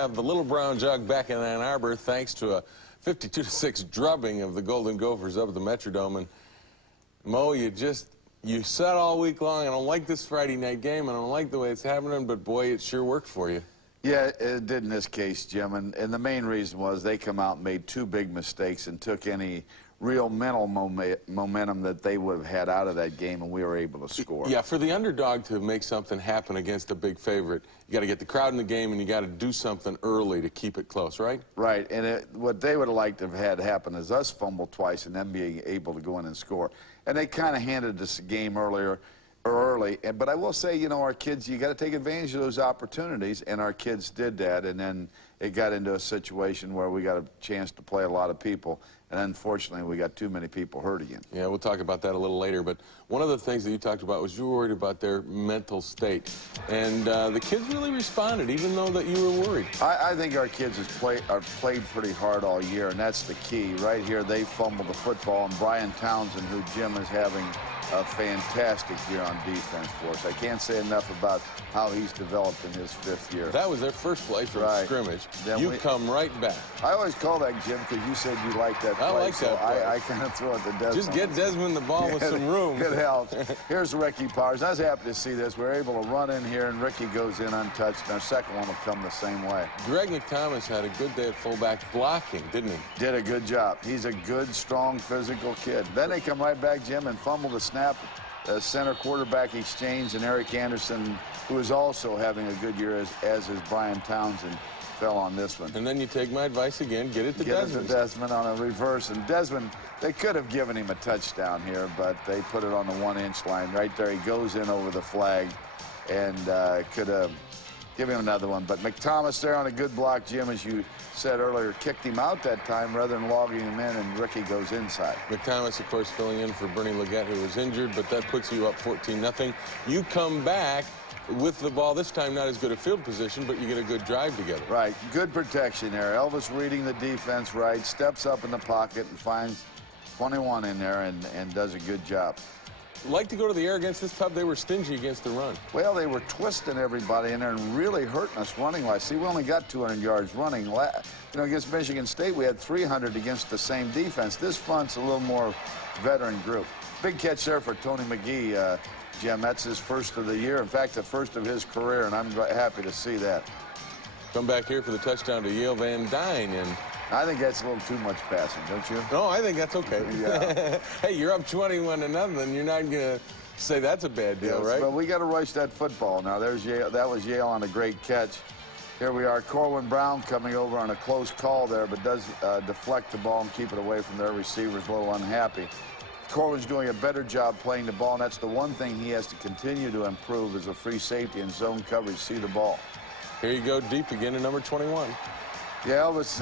Have the Little Brown Jug back in Ann Arbor thanks to a 52-6 drubbing of the Golden Gophers up at the Metrodome. And Mo, you said all week long, I don't like this Friday night game, I don't like the way it's happening, but boy, it sure worked for you. Yeah, it did in this case, Jim, and the main reason was they come out and made two big mistakes and took any real mental momentum that they would have had out of that game, and we were able to score. Yeah, for the underdog to make something happen against a big favorite, you got to get the crowd in the game, and you got to do something early to keep it close, right? Right, and what they would have liked to have had happen is us fumble twice and them being able to go in and score. And they kind of handed us a game early. But I will say, you know, our kids, you got to take advantage of those opportunities, and our kids did that, and then it got into a situation where we got a chance to play a lot of people, and unfortunately we got too many people hurt again. Yeah, we'll talk about that a little later, but one of the things that you talked about was you were worried about their mental state, and the kids really responded, even though that you were worried. I think our kids have played pretty hard all year, and that's the key. Right here, they fumbled the football, and Brian Townsend, who Jim is having a fantastic year on defense for us. I can't say enough about how he's developed in his 5th year. That was their first play from scrimmage. Then you come right back. I always call that, Jim, because you said you liked that play. I like that play. I kind of throw it to Desmond. Just get Desmond the ball with some room. It helps. Here's Ricky Powers. I was happy to see this. We're able to run in here, and Ricky goes in untouched, and our second one will come the same way. Greg McThomas had a good day at fullback blocking, didn't he? Did a good job. He's a good, strong, physical kid. Then they come right back, Jim, and fumble the snap. Center quarterback exchange, and Eric Anderson, who is also having a good year, as is Brian Townsend, fell on this one. And then you take my advice again, get it to Desmond. Get it to Desmond on a reverse. And Desmond, they could have given him a touchdown here, but they put it on the 1-inch line. Right there, he goes in over the flag, and could have given him another one. But McThomas there on a good block, Jim, as you said earlier, kicked him out that time rather than logging him in, and Ricky goes inside. McThomas, of course, filling in for Bernie Leggett, who was injured, but that puts you up 14-0. You come back with the ball, this time not as good a field position, but you get a good drive together. Right, good protection there. Elvis reading the defense right, steps up in the pocket and finds 21 in there and does a good job. Like to go to the air against this Pub. They were stingy against the run. Well, they were twisting everybody in there and really hurting us running-wise. See, we only got 200 yards running. You know, against Michigan State, we had 300 against the same defense. This front's a little more veteran group. Big catch there for Tony McGee, Jim. That's his first of the year. In fact, the first of his career, and I'm happy to see that. Come back here for the touchdown to Yale Van Dyne, and I think that's a little too much passing, don't you? No, I think that's okay. Yeah. Hey, you're up 21-0. You're not going to say that's a bad deal, right? But we got to rush that football now. There's Yale. That was Yale on a great catch. Here we are. Corwin Brown coming over on a close call there, but does deflect the ball and keep it away from their receivers. A little unhappy. Corwin's doing a better job playing the ball, and that's the one thing he has to continue to improve is a free safety and zone coverage. See the ball. Here you go deep again to number 21. Yeah, Elvis,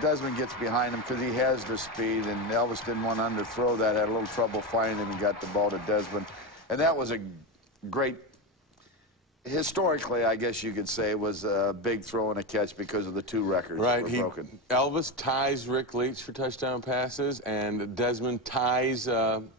Desmond gets behind him because he has the speed, and Elvis didn't want to underthrow that, had a little trouble finding him and got the ball to Desmond. And that was a great, historically, I guess you could say, it was a big throw and a catch because of the two records that were broken. Elvis ties Rick Leach for touchdown passes, and Desmond ties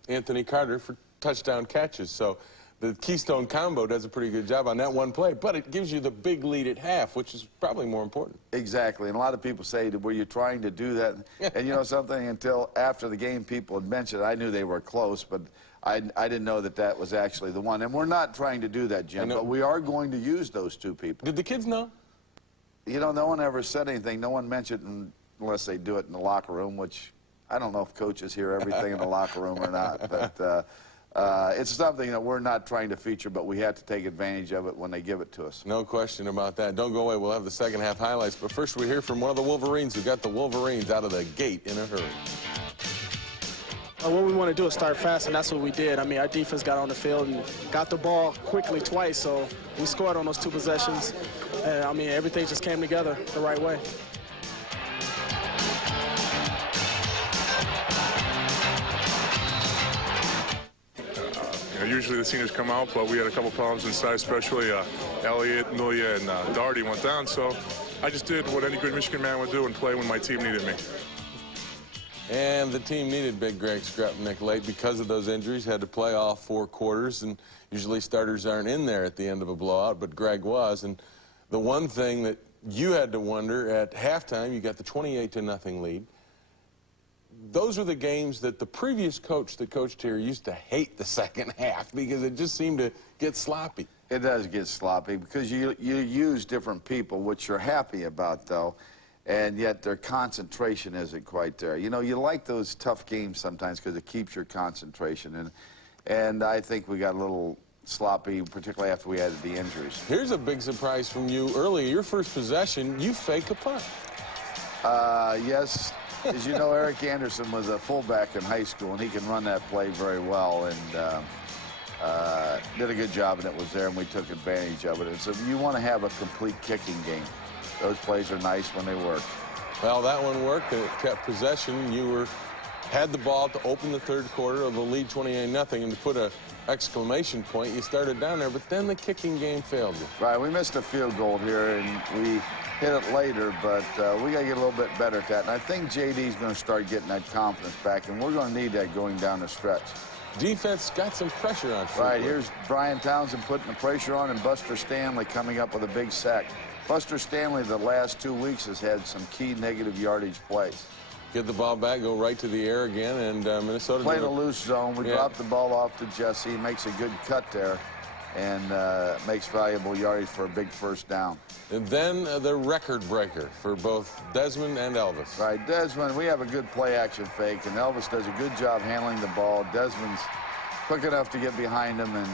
Anthony Carter for touchdown catches. So the Keystone combo does a pretty good job on that one play, but it gives you the big lead at half, which is probably more important. Exactly, and a lot of people say, were you trying to do that? And you know something, until after the game people had mentioned it, I knew they were close, but I didn't know that that was actually the one. And we're not trying to do that, Jim, but we are going to use those two people. Did the kids know? You know, no one ever said anything. No one mentioned it unless they do it in the locker room, which I don't know if coaches hear everything in the locker room or not, but it's something that we're not trying to feature, but we have to take advantage of it when they give it to us. No question about that. Don't go away. We'll have the second half highlights. But first we hear from one of the Wolverines who got the Wolverines out of the gate in a hurry. What we want to do is start fast, and that's what we did. I mean, our defense got on the field and got the ball quickly twice, so we scored on those two possessions. And, I mean, everything just came together the right way. Usually the seniors come out, but we had a couple problems inside, especially Elliott, Milia, and Doherty went down. So I just did what any good Michigan man would do and play when my team needed me. And the team needed Big Greg Skrupnik late because of those injuries, had to play all 4 quarters, and usually starters aren't in there at the end of a blowout, but Greg was. And the one thing that you had to wonder at halftime, you got the 28-0 lead. Those are the games that the previous coach that coached here used to hate the second half because it just seemed to get sloppy. It does get sloppy because you use different people, which you're happy about, though, and yet their concentration isn't quite there. You know, you like those tough games sometimes because it keeps your concentration, and I think we got a little sloppy, particularly after we added the injuries. Here's a big surprise from you. Early, your first possession, you fake a punt. Yes. As you know, Eric Anderson was a fullback in high school, and he can run that play very well, and did a good job, and it was there, and we took advantage of it. And so you want to have a complete kicking game. Those plays are nice when they work. Well, that one worked, and it kept possession. You had the ball to open the third quarter of the lead 28-0, and to put a exclamation point, you started down there, but then the kicking game failed you. Right, we missed a field goal here, and we hit it later, but we got to get a little bit better at that. And I think JD's going to start getting that confidence back, and we're going to need that going down the stretch. Defense got some pressure on. Right, here's Brian Townsend putting the pressure on, and Buster Stanley coming up with a big sack. Buster Stanley, the last 2 weeks, has had some key negative yardage plays. Get the ball back, go right to the air again, and Minnesota Played a loose zone. We dropped the ball off to Jesse. He makes a good cut there and makes valuable yardage for a big first down. And then the record breaker for both Desmond and Elvis. Right, Desmond, we have a good play-action fake, and Elvis does a good job handling the ball. Desmond's quick enough to get behind him, and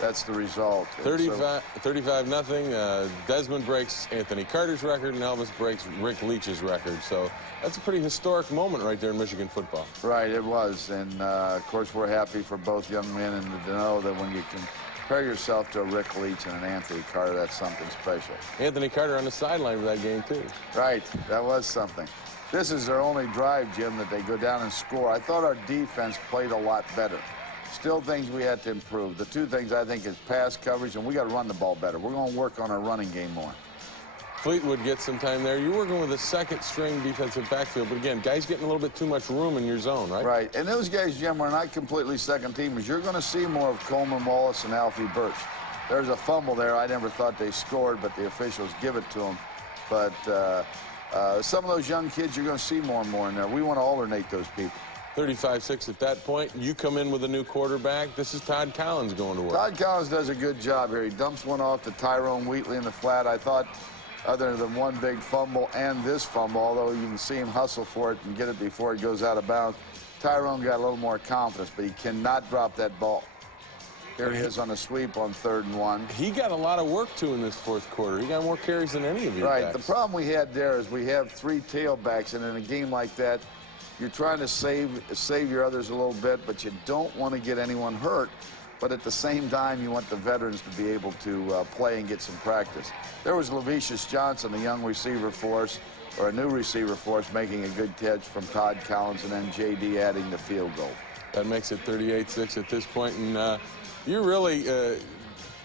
that's the result. 35-0. Desmond breaks Anthony Carter's record, and Elvis breaks Rick Leach's record. So that's a pretty historic moment right there in Michigan football. Right, it was. And, of course, we're happy for both young men and to know that when you compare yourself to a Rick Leach and an Anthony Carter, that's something special. Anthony Carter on the sideline for that game, too. Right, that was something. This is their only drive, Jim, that they go down and score. I thought our defense played a lot better. Still things we had to improve. The two things I think is pass coverage, and we got to run the ball better. We're going to work on our running game more. Fleetwood gets some time there. You're working with a second-string defensive backfield, but again, guys getting a little bit too much room in your zone, right? Right, and those guys, Jim, are not completely second-teamers. You're going to see more of Coleman Wallace and Alfie Birch. There's a fumble there. I never thought they scored, but the officials give it to them. But some of those young kids, you're going to see more and more in there. We want to alternate those people. 35-6 at that point. You come in with a new quarterback. This is Todd Collins going to work. Todd Collins does a good job here. He dumps one off to Tyrone Wheatley in the flat. I thought, other than one big fumble and this fumble, although you can see him hustle for it and get it before it goes out of bounds, Tyrone got a little more confidence, but he cannot drop that ball. Here he is on a sweep on 3rd and 1. He got a lot of work, too, in this fourth quarter. He got more carries than any of you Right. backs. The problem we had there is we have 3 tailbacks, and in a game like that, you're trying to save your others a little bit, but you don't want to get anyone hurt. But at the same time, you want the veterans to be able to play and get some practice. There was Levicius Johnson, a young receiver for us, or a new receiver for us, making a good catch from Todd Collins, and then J.D. adding the field goal. That makes it 38-6 at this point, and you're really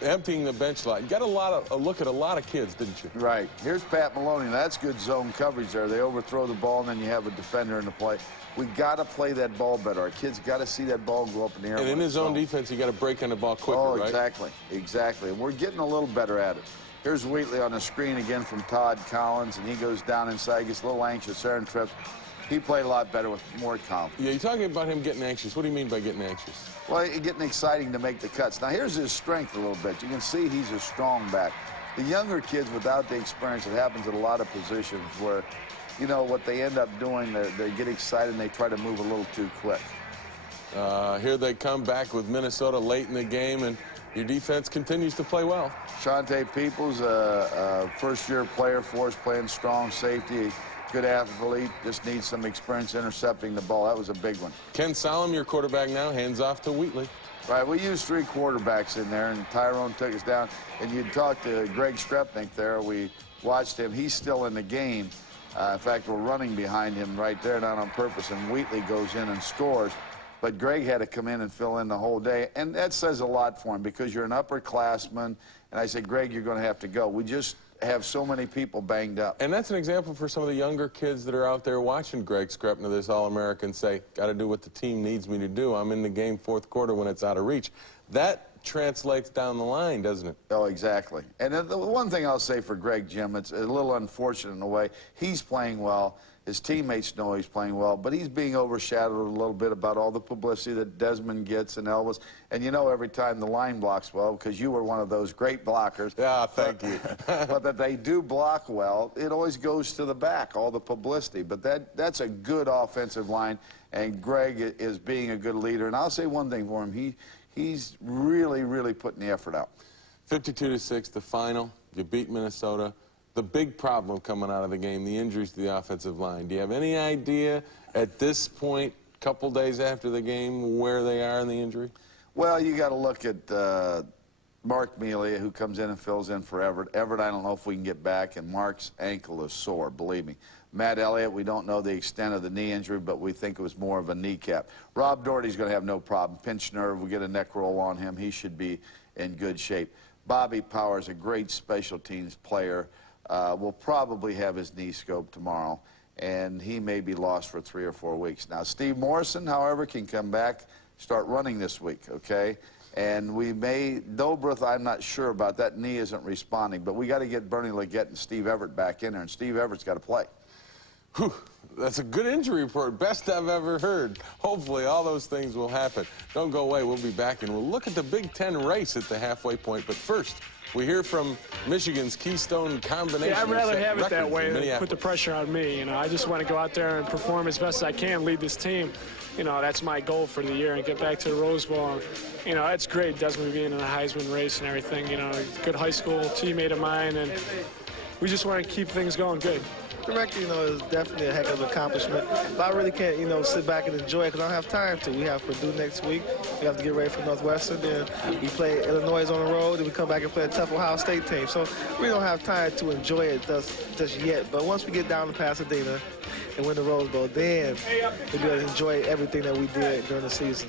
emptying the bench line. You got a look at a lot of kids, didn't you? Right. Here's Pat Maloney. That's good zone coverage there. They overthrow the ball, and then you have a defender in the play. We got to play that ball better. Our kids got to see that ball go up in the air. And in his own defense, you got to break on the ball quicker, right? right? Exactly. Exactly. And we're getting a little better at it. Here's Wheatley on the screen again from Todd Collins, and he goes down inside, gets a little anxious there and trips. He played a lot better with more confidence. Yeah, you're talking about him getting anxious. What do you mean by getting anxious? Well, getting exciting to make the cuts. Now, here's his strength a little bit. You can see he's a strong back. The younger kids, without the experience, it happens at a lot of positions where, you know, what they end up doing, they get excited and they try to move a little too quick. Here they come back with Minnesota late in the game, and your defense continues to play well. Shante Peoples, a first-year player for us, playing strong safety. Good athlete, just needs some experience intercepting the ball. That was a big one. Ken Solomon, your quarterback now, hands off to Wheatley. Right, we used 3 quarterbacks in there, and Tyrone took us down. And you talked to Greg Strepnik there. We watched him. He's still in the game. In fact, we're running behind him right there, not on purpose, and Wheatley goes in and scores. But Greg had to come in and fill in the whole day, and that says a lot for him because you're an upperclassman. And I said, Greg, you're going to have to go. We just have so many people banged up. And that's an example for some of the younger kids that are out there watching Greg Skrepna, this All-American, say, got to do what the team needs me to do. I'm in the game fourth quarter when it's out of reach. That translates down the line, doesn't it? Oh, exactly. And the one thing I'll say for Greg, Jim, it's a little unfortunate in a way. He's playing well. His teammates know he's playing well, but he's being overshadowed a little bit about all the publicity that Desmond gets and Elvis. And you know every time the line blocks well, because you were one of those great blockers. Yeah, thank you. But that they do block well, it always goes to the back, all the publicity. But that's a good offensive line, and Greg is being a good leader. And I'll say one thing for him. He's really, really putting the effort out. 52-6, the final. You beat Minnesota. The big problem coming out of the game, the injuries to the offensive line. Do you have any idea at this point, a couple days after the game, where they are in the injury? Well, you got to look at Mark Melia, who comes in and fills in for Everett. Everett, I don't know if we can get back, and Mark's ankle is sore, believe me. Matt Elliott, we don't know the extent of the knee injury, but we think it was more of a kneecap. Rob Doherty's going to have no problem. Pinched nerve, we get a neck roll on him. He should be in good shape. Bobby Powers, a great special teams player, will probably have his knee scoped tomorrow, and he may be lost for 3 or 4 weeks. Now, Steve Morrison, however, can come back, start running this week, okay? And we may, Dobruth, I'm not sure about that. Knee isn't responding, but we got to get Bernie Leggett and Steve Everett back in there, and Steve Everett's got to play. Whew, that's a good injury report. Best I've ever heard. Hopefully all those things will happen. Don't go away. We'll be back, and we'll look at the Big Ten race at the halfway point. But first, we hear from Michigan's Keystone Combination. Yeah, I'd rather have it that way than than put the pressure on me. You know, I just want to go out there and perform as best as I can, lead this team. You know, that's my goal for the year, and get back to the Rose Bowl. And, you know, it's great, Desmond being in the Heisman race and everything. You know, good high school teammate of mine, and we just want to keep things going good. Director, you know, is definitely a heck of an accomplishment. But I really can't, you know, sit back and enjoy it because I don't have time to. We have Purdue next week. We have to get ready for Northwestern. Then we play Illinois on the road. Then we come back and play a tough Ohio State team. So we don't have time to enjoy it just yet. But once we get down to Pasadena and win the Rose Bowl, then we'll be able to enjoy everything that we did during the season.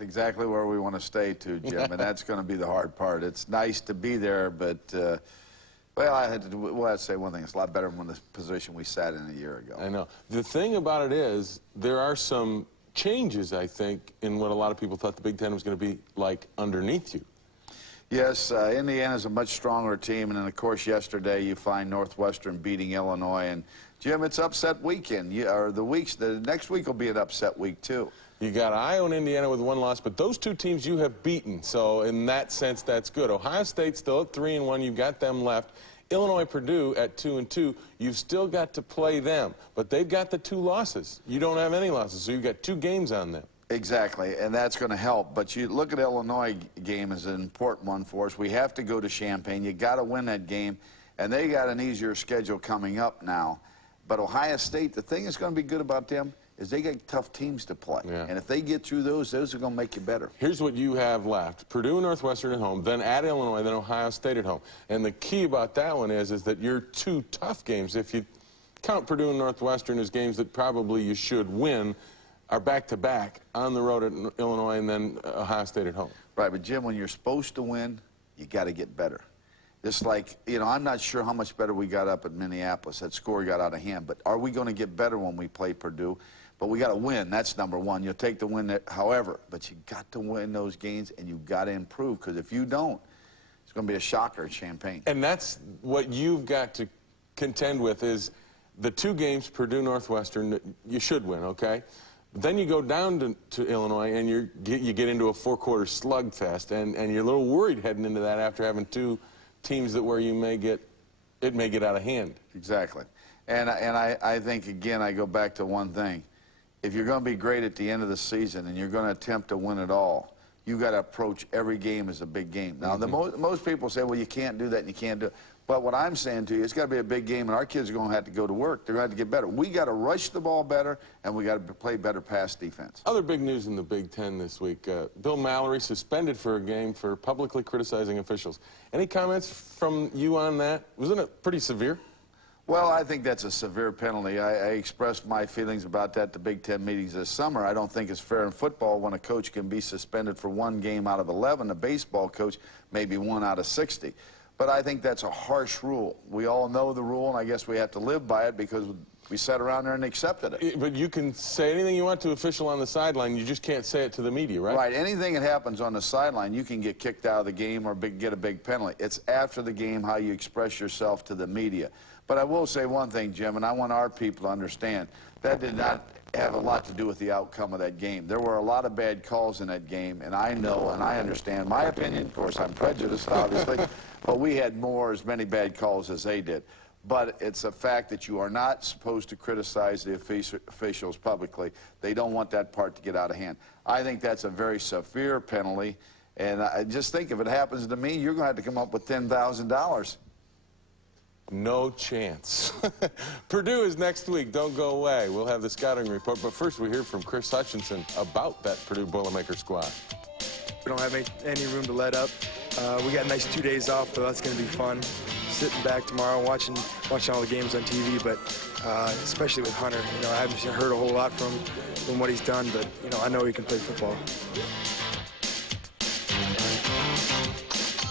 Exactly where we want to stay to, Jim, and that's going to be the hard part. It's nice to be there, but, well, we'll have to say one thing. It's a lot better than the position we sat in a year ago. I know. The thing about it is there are some changes, I think, in what a lot of people thought the Big Ten was going to be like underneath you. Yes, Indiana's a much stronger team, and then, of course, yesterday you find Northwestern beating Illinois. And, Jim, it's upset weekend. The next week will be an upset week, too. You got Iowa and Indiana with 1 loss, but those 2 teams you have beaten. So in that sense, that's good. Ohio State still at 3-1. You've got them left. Illinois, Purdue at 2-2. You've still got to play them, but they've got the 2 losses. You don't have any losses, so you've got 2 games on them. Exactly, and that's going to help. But you look at Illinois game as an important one for us. We have to go to Champaign. You got to win that game, and they got an easier schedule coming up now. But Ohio State, the thing that's going to be good about them is they got tough teams to play. Yeah. And if they get through those are going to make you better. Here's what you have left. Purdue and Northwestern at home, then at Illinois, then Ohio State at home. And the key about that one is that your 2 tough games, if you count Purdue and Northwestern as games that probably you should win, are back-to-back on the road at Illinois and then Ohio State at home. Right, but Jim, when you're supposed to win, you got to get better. Just like, you know, I'm not sure how much better we got up at Minneapolis. That score got out of hand. But are we going to get better when we play Purdue? But we got to win. That's number one. You'll take the win, however. But you got to win those games, and you got to improve. Because if you don't, it's going to be a shocker at Champaign. And that's what you've got to contend with is the 2 games, Purdue, Northwestern, you should win, okay? Then you go down to Illinois, and you get into a 4-quarter slugfest, and you're a little worried heading into that after having 2 teams that where you may get out of hand. Exactly. And I think, again, I go back to one thing. If you're going to be great at the end of the season and you're going to attempt to win it all, you got to approach every game as a big game. Now, most people say, well, you can't do that and you can't do it. But what I'm saying to you, it's got to be a big game, and our kids are going to have to go to work. They're going to have to get better. We got to rush the ball better, and we got to play better pass defense. Other big news in the Big Ten this week. Bill Mallory suspended for a game for publicly criticizing officials. Any comments from you on that? Wasn't it pretty severe? Well, I think that's a severe penalty. I expressed my feelings about that at the Big Ten meetings this summer. I don't think it's fair in football when a coach can be suspended for 1 game out of 11. A baseball coach maybe 1 out of 60. But I think that's a harsh rule. We all know the rule, and I guess we have to live by it because We sat around there and accepted it. But you can say anything you want to official on the sideline. You just can't say it to the media, right? Right. Anything that happens on the sideline, you can get kicked out of the game or get a big penalty. It's after the game how you express yourself to the media. But I will say one thing, Jim, and I want our people to understand, that did not have a lot to do with the outcome of that game. There were a lot of bad calls in that game, and I know and I understand my opinion. Of course, I'm prejudiced, obviously, but we had as many bad calls as they did. But it's a fact that you are not supposed to criticize the officials publicly. They don't want that part to get out of hand. I think that's a very severe penalty, and I just think if it happens to me, you're going to have to come up with $10,000. No chance. Purdue is next week. Don't go away. We'll have the scouting report. But first, we hear from Chris Hutchinson about that Purdue Boilermaker squad. We don't have any room to let up. We got a nice 2 days off, so that's going to be fun. Sitting back tomorrow, watching all the games on TV, but especially with Hunter. You know, I haven't heard a whole lot from what he's done, but you know, I know he can play football.